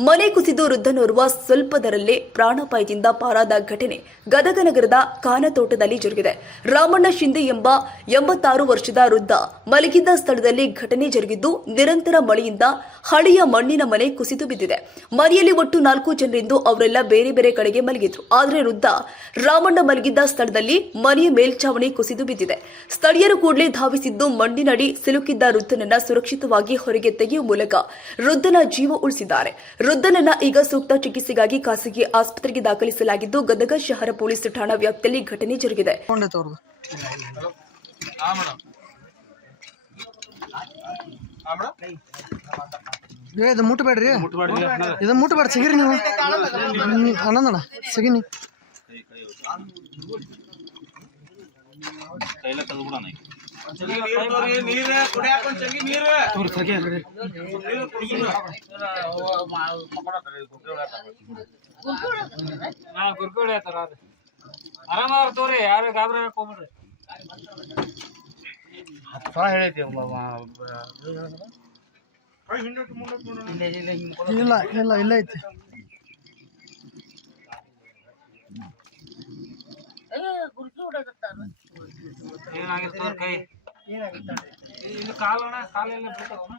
ಮನೆ ಕುಸಿದು ವೃದ್ಧನೋರ್ವ ಸ್ವಲ್ಪದರಲ್ಲೇ ಪ್ರಾಣಾಪಾಯದಿಂದ ಪಾರಾದ ಘಟನೆ ಗದಗ ನಗರದ ಕಾನತೋಟದಲ್ಲಿ ಜರುಗಿದೆ. ರಾಮಣ್ಣ ಶಿಂದೆ ಎಂಬ ಎಂಬತ್ತಾರು ವರ್ಷದ ವೃದ್ಧ ಮಲಗಿದ್ದ ಸ್ಥಳದಲ್ಲಿ ಘಟನೆ ಜರುಗಿದ್ದು ನಿರಂತರ ಮಳೆಯಿಂದ ಹಳೆಯ ಮಣ್ಣಿನ ಮನೆ ಕುಸಿದು ಬಿದ್ದಿದೆ. ಮನೆಯಲ್ಲಿ ಒಟ್ಟು ನಾಲ್ಕು ಜನರಿಂದು ಅವರೆಲ್ಲ ಬೇರೆ ಬೇರೆ ಕಡೆಗೆ ಮಲಗಿದ್ರು. ಆದರೆ ವೃದ್ಧ ರಾಮಣ್ಣ ಮಲಗಿದ್ದ ಸ್ಥಳದಲ್ಲಿ ಮನೆಯ ಮೇಲ್ಛಾವಣಿ ಕುಸಿದು ಬಿದ್ದಿದೆ. ಸ್ಥಳೀಯರು ಕೂಡಲೇ ಧಾವಿಸಿದ್ದು ಮಣ್ಣಿನಡಿ ಸಿಲುಕಿದ್ದ ವೃದ್ಧನನ್ನ ಸುರಕ್ಷಿತವಾಗಿ ಹೊರಗೆ ತೆಗೆಯುವ ಮೂಲಕ ವೃದ್ಧನ ಜೀವ ಉಳಿಸಿದ್ದಾರೆ. ವೃದ್ಧನನ್ನ ಈಗ ಸೂಕ್ತ ಚಿಕಿತ್ಸೆಗಾಗಿ ಖಾಸಗಿ ಆಸ್ಪತ್ರೆಗೆ ದಾಖಲಿಸಲಾಗಿದ್ದು ಗದಗ ಶಹರ ಪೊಲೀಸ್ ಠಾಣಾ ವ್ಯಾಪ್ತಿಯಲ್ಲಿ ಘಟನೆ ಜರುಗಿದೆ. ಇದು ಮುಟ್ಬೇಡ್ರಿ. ಇದು ಮುಟ್ಬೇಡ ಸಿಗಿರಿ ನೀವು. ನೀರು ಸಿಗಿ ನೀವು ನಾ ಗುರ್ಗೋಳಿ ಆತರ ಆರಾಮ ಅವ್ರ ತೋರಿ ಯಾರು ಗಾಬರಿ ಹಾಕೊಂಬಿಡ್ರಿ ಇಲ್ಲ ಇಲ್ಲ ಇಲ್ಲ ಐತಿ ಏನಾಗಿರ್ತವ್ರ ಕೈ? ಇದು ಕಾಲಣ್ಣ ಕಾಲೆಲ್ಲ ಬಿಡ್ತಾವಣ್ಣ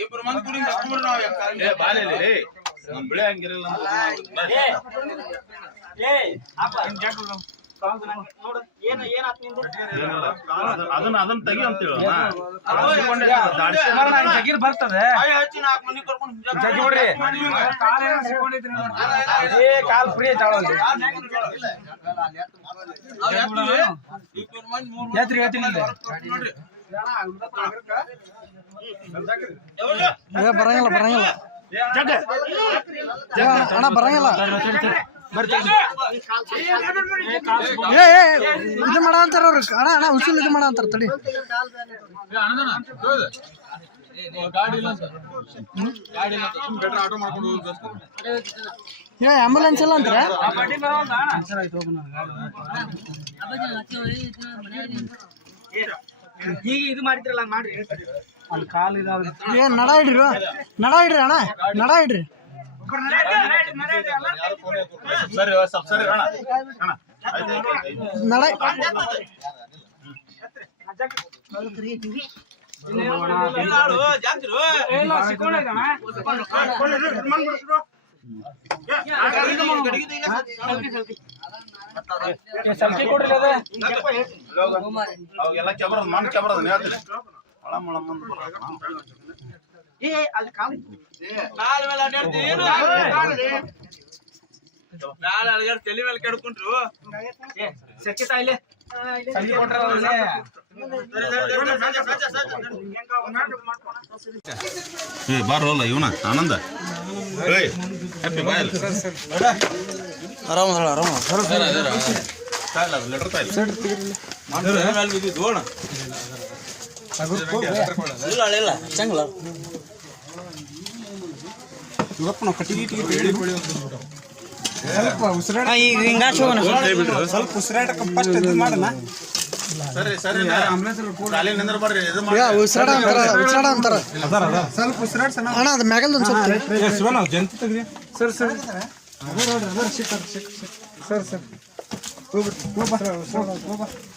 ಇಬ್ರು ಮಂದಿ ಕುಡಿ ಹಾಕೊಂಡ್ಬಿಡ್ರಿ ನಾವ್ ಯಾಕ- ನಮ್ ಬೆಳೆ ಹಂಗಿರಲ್ಲ ಏನ್ ಏನಾತ್ ನಿಂದು ಅದನ್ನ ಅದನ್ನ ತೆಗಿ ಅಂತ ಜಗೀರ್ ಬರ್ತದೆ. ಬಿಡ್ರಿ. ಕಾಲ್ ಫ್ರೀ ಬರಂಗಿಲ್ಲ ಬರಂಗಿಲ್ಲ. ಅಣ್ಣ ಬರಂಗಿಲ್ಲ. ಇದು ಮಾಡ ಅಂತಾರ ಅವ್ರು. ಅಣ್ಣ ಅಣ್ಣ ಉಸುಲ್ ಇದು ಮಾಡ ಅಂತಾರ ತಡಿ. ಏ ಆಂಬುಲೆನ್ಸ್ ಇಲ್ಲ ಅಂತಾರೆ? ಈಗ ಇದು ಮಾಡಿದ್ರಲ್ಲ ಮಾಡ್ರಿ. ಅಲ್ಲಿ ಕಾಲ್ ಇದಾವ ಏ ನಡ ಇಡ್ರಿ ನಡ ಇಡ್ರಿ ಅಣ್ಣ. ನಡ ಇಡ್ರಿ. ಸರಿ ಸ್ವಲ್ಪ ಸರಿ ಅಣ್ಣ ಅಣ್ಣ ಅವಾಗೆಲ್ಲ ಕೆಬರ ಮಣ್ಣು ಕೆಬರ ಅದನ್ನ ಹೇಳ್ತೀನಿ. ಹಳ ಮಳ ಮುಂದ್ ಮೇಲೆ ಏನು? ಅಲ್ಗಾಡ್ ತಲೆ ಮೇಲೆ ಕೆಡ್ಕೊಂಡ್ರು. ಕೊಟ್ರ. ಅವ್ರಿಗೆ ಏ ಬಾರೋಲ್ಲ ಇವನ ಆನಂದ. ಏಯ್ ಹ್ಯಾಪಿ ಬಾಯಲ್ ಆರಾಮ ಆರಾಮ ತಾಯಿಲ್ಲ ಅದು ಲೆಟರ್ ತಾಯಿಲ್ಲ ಸರಿ ಸರಿ ಕಾಲಿ ನಿಂದ್ರ ಬರ್ರಿ ಇದು ಮಾಡಿ ಏ ಉಸಿರಾಡ ಅಂತಾರ ಸ್ವಲ್ಪ ಅಂತಾರ ಅಣ್ಣ ಅದು ಮ್ಯಾಗಲ್ ಸ್ವಲ್ಪ ಮಣ್ಣು ಕೆಬ್ರ ಸರಿ ಸರಿ ಹೋಗು ಗಣೇಶ.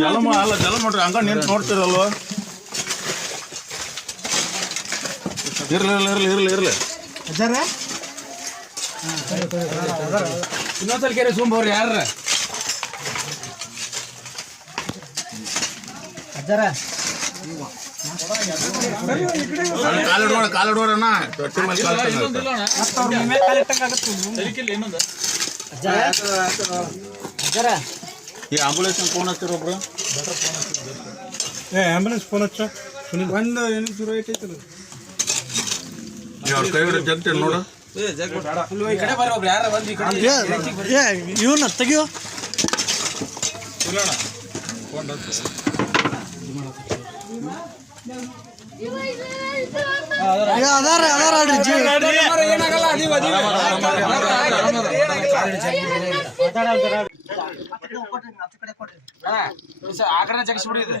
ಜಲಮ ಅಲ್ಲ ಜಲ ನೋಡ್ರಿ ಹಂಗ ನಿಂತು ನೋಡ್ತಿರಲ್ವ ಇರ್ಲಿ ಇರ್ಲಿ ಇರ್ಲಿ ಇರ್ಲಿ ಇನ್ನೊಂದ್ಸಲ ಕೇರಿ ಸುಂಬೋರಿ ಯಾರ ಕಾಲಿಡೋಣ ಕಾಲಿಡೋಣ ತೊಟ್ಟಿ ಮೇಲೆ ಈ ಆಂಬುಲೆನ್ಸ್ ಫೋನ್ ಹಚ್ಚಿರ ಒಬ್ರು? ಆಂಬುಲೆನ್ಸ್ ಫೋನ್ ಹಚ್ಚ. ಒಂದು ಏನು ಶುರು ಐತೈತಲ್ಲ ಅವ್ರ ಕೈ ಜಗ್ತಿ ನೋಡು. ಏ ಇವನ್ನ ತೆಗಿಯೋ? ಏ ಅದಾರ ಅದಾರ ಅಲ್ರಿ ಜೀವ ಏನಾಗಲ್ಲ ನೀವು ಅದೀವಿ. ಆ ಕಡೆ ಜಗಿಸ್ಬಿಡಿ ಇದು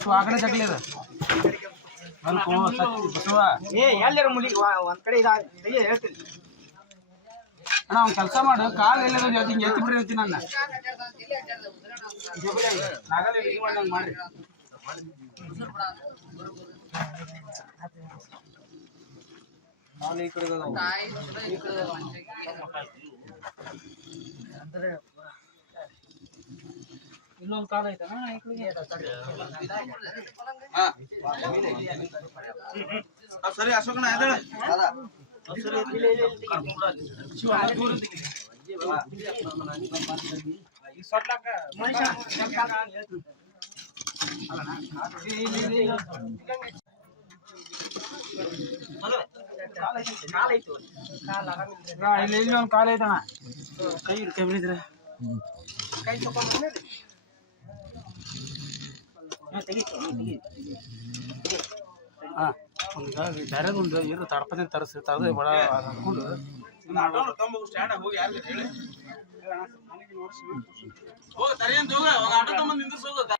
ಸೊ ಆ ಕಡೆ ಜಗಲಿ ಇದು ಅಲ್ಕೋ ಸತ್ತಿ ಬಸವ ಏ, ಎಲ್ಲರ ಮುಲಿ ಒಂದ್ ಕಡೆ ಇದ ಹೇಳ್ತೀನಿ ಅಣ್ಣ ಅವ್ನ್ ಕೆಲಸ ಮಾಡು. ಕಾಲು ಎಲ್ಲದ ಜೊತೆ ಹಿಂಗೆ ಎತ್ತಿ ಬಿಡ್ರಿ ಅಂತೀನಿ ನನ್ನ ಮಾಡ್ರಿ ಅವ್ನು ಈ ಕಡೆ ಕಾಲ ಐತನ ಈ ಕಡೆಗೆ ಆ, ಸರಿ ಅಶೋಕನ ಎದ್ದೇಳ. ಹಾ, ಇಲ್ಲಿ ಇಲ್ಲಿ ಒಂದು ಕಾಲ ಐತಣ ಕೈ ಕೈ ಬಿಡಿದ್ರೆ ಹಾ ಒಂದು ಬೇರೆ ಒಂದು ಏನು ತಡಪದಿ ತರಿಸಿ ತರದು ಬಡ ಅನ್ಕೊಂಡು ಹೋಗಿ.